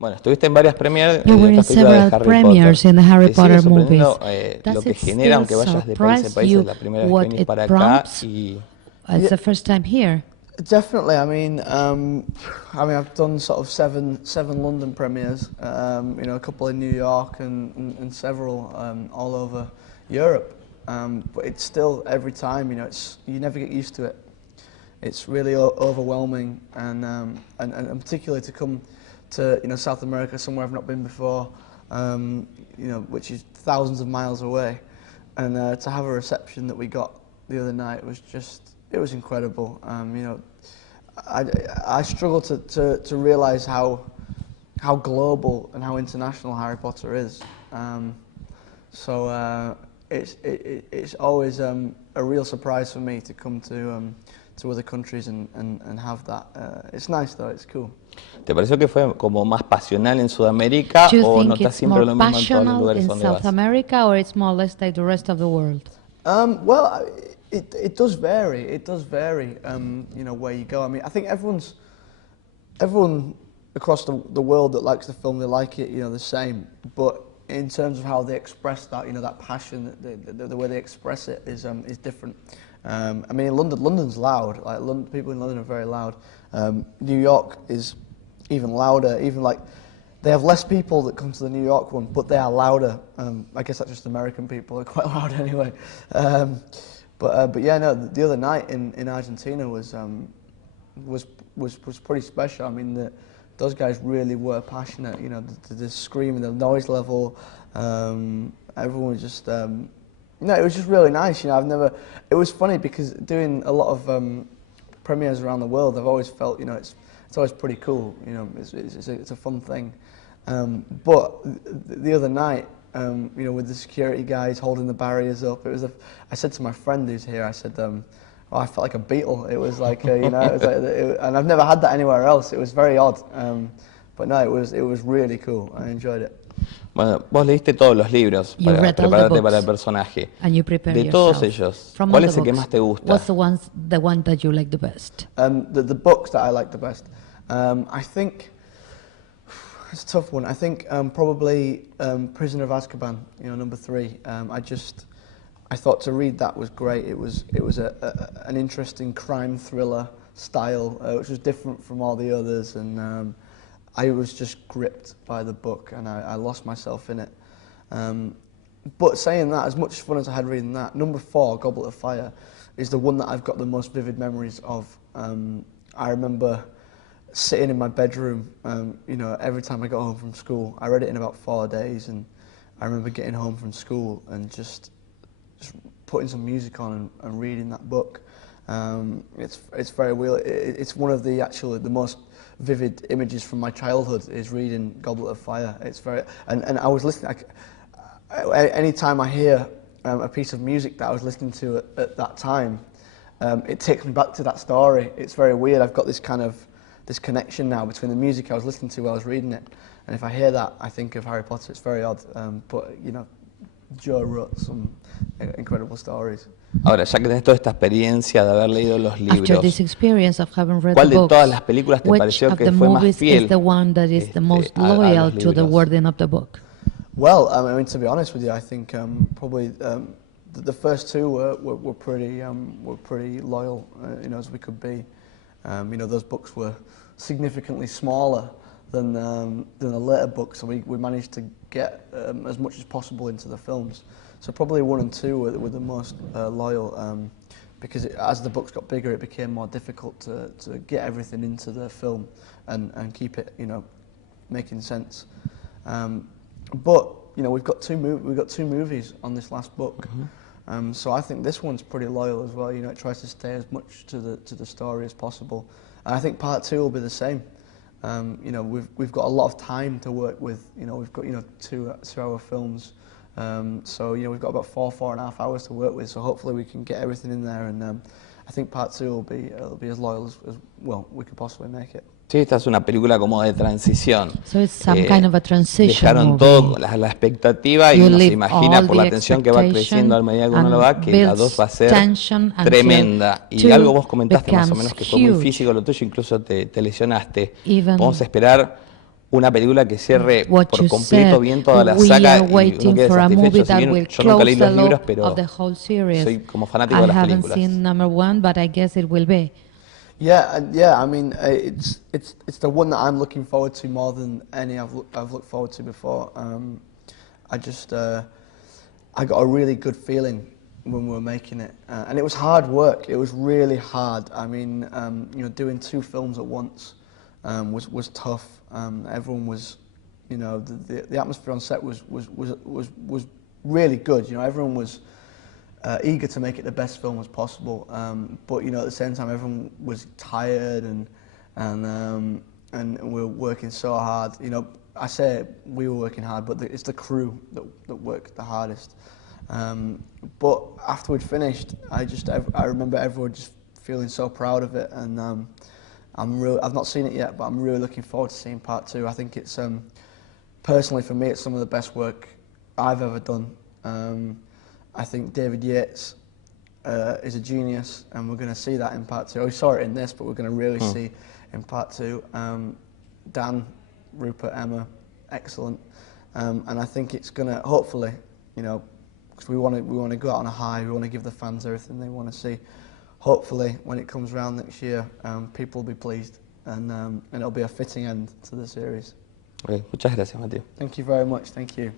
Bueno, estuviste en varias premieres You de were in estas películas de several Harry premieres Potter. in the Harry ¿Te sigue Potter movies. sorprendiendo lo Does que it genera, still aunque vayas de país en surprise país, es you la primera vez que what venís it para acá prompts? y It's Yeah. the first time here. Definitely. I've done sort of seven London premieres. A couple in New York and several all over Europe. But it's still every time. You never get used to it. It's really overwhelming, and particularly to come to South America, somewhere I've not been before. Which is thousands of miles away, and to have a reception that we got the other night was it was incredible. I struggle to realise how global and how international Harry Potter is. It's always a real surprise for me to come to other countries and have that. It's nice though, it's cool. ¿te pareció que fue como más pasional en Sudamérica Do you o think notas it's siempre more lo mismo en todos los passional lugares in donde South vas? America, or it's more or less like the rest of the world? Well, it does vary. It does vary. Where you go. I mean, I think everyone across the world that likes the film, they like it. The same. But in terms of how they express that, that passion, the way they express it is different. I mean, in London's loud. Like people in London are very loud. New York is even louder. Even like they have less people that come to the New York one, but they are louder. I guess that's just American people are quite loud anyway. But yeah, no. The other night in Argentina was pretty special. I mean, those guys really were passionate. The screaming, the noise level. Everyone was just. It was just really nice. It was funny because doing a lot of premieres around the world, I've always felt, it's always pretty cool. It's a fun thing. But the other night, with the security guys holding the barriers up, I said to my friend who's here, I said, I felt like a beetle. It was like, and I've never had that anywhere else. It was very odd. But no, it was really cool. I enjoyed it. Bueno, vos leíste todos los libros You para read all the prepararte books, para el personaje. and you prepare De todos yourself. ellos, From ¿cuál all es the el que books, más te gusta? what's the one that you like the best? The books that I like the best. I think it's a tough one. I think probably Prisoner of Azkaban, number 3. I thought to read that was great. It was an interesting crime thriller style, which was different from all the others, and I was just gripped by the book, and I lost myself in it. But saying that, as much fun as I had reading that, number 4, Goblet of Fire, is the one that I've got the most vivid memories of. I remember sitting in my bedroom, every time I got home from school. I read it in about 4 days, and I remember getting home from school and just putting some music on and reading that book. It's very real. It's one of the most vivid images from my childhood is reading Goblet of Fire. It's very, and I was listening. Anytime I hear a piece of music that I was listening to at that time, it takes me back to that story. It's very weird. I've got this connection now between the music I was listening to while I was reading it, and if I hear that, I think of Harry Potter. It's very odd, but Joe wrote some incredible stories. Ahora, ya que tenés toda esta experiencia de haber leído los After libros, this experience of having read ¿cuál the de books, todas las películas te which pareció of que the fue más movies fiel is the one that is the most a loyal los to the libros? wording of the book? Well, I mean, to be honest with you, I think probably the first 2 were pretty loyal, as we could be. Those books were significantly smaller than the later books, so we managed to get as much as possible into the films. So probably 1 and 2 were the most loyal, because as the books got bigger, it became more difficult to get everything into the film and keep it, making sense. But we've got two movies on this last book, so I think this one's pretty loyal as well. It tries to stay as much to the story as possible, and I think part 2 will be the same. We've got a lot of time to work with. We've got 2-hour films, so we've got about 4.5 hours to work with. So hopefully we can get everything in there, and I think part 2 will be as loyal as well we could possibly make it. Sí, esta es una película como de transición. So it's some kind of a transition Dejaron movie. todo la expectativa y You uno se leave imagina all por la the tensión que va creciendo a medida que uno lo va, que la 2 va a ser tension until tremenda. Y 2 algo vos comentaste más o becomes menos que fue muy huge. físico lo tuyo, incluso te lesionaste. Even Podemos esperar una película que cierre what por you completo said. bien toda la We saga are y uno waiting quede for a movie satisfecho. Si that bien will yo nunca leí close the los libros, loop of pero the whole series. soy como fanático I de las haven't películas. seen number one, but I guess it will be. Yeah, yeah. I mean, it's the one that I'm looking forward to more than any I've looked forward to before. I just I got a really good feeling when we were making it, and it was hard work. It was really hard. I mean, you know, doing 2 films at once was tough. Everyone was, you know, the atmosphere on set was really good. You know, everyone was eager to make it the best film as possible. But you know, at the same time, everyone was tired and we were working so hard. You know, I say we were working hard, but it's the crew that worked the hardest. But after we'd finished, I remember everyone just feeling so proud of it, and I've not seen it yet, but I'm really looking forward to seeing part 2. I think it's personally for me, it's some of the best work I've ever done. I think David Yates is a genius, and we're going to see that in part 2. We saw it in this, but we're going to really see in part 2. Dan, Rupert, Emma, excellent, and I think it's going to hopefully, you know, because we want to go out on a high. We want to give the fans everything they want to see. Hopefully, when it comes around next year, people will be pleased, and it'll be a fitting end to the series. Muchas gracias, Mateo. Thank you very much. Thank you.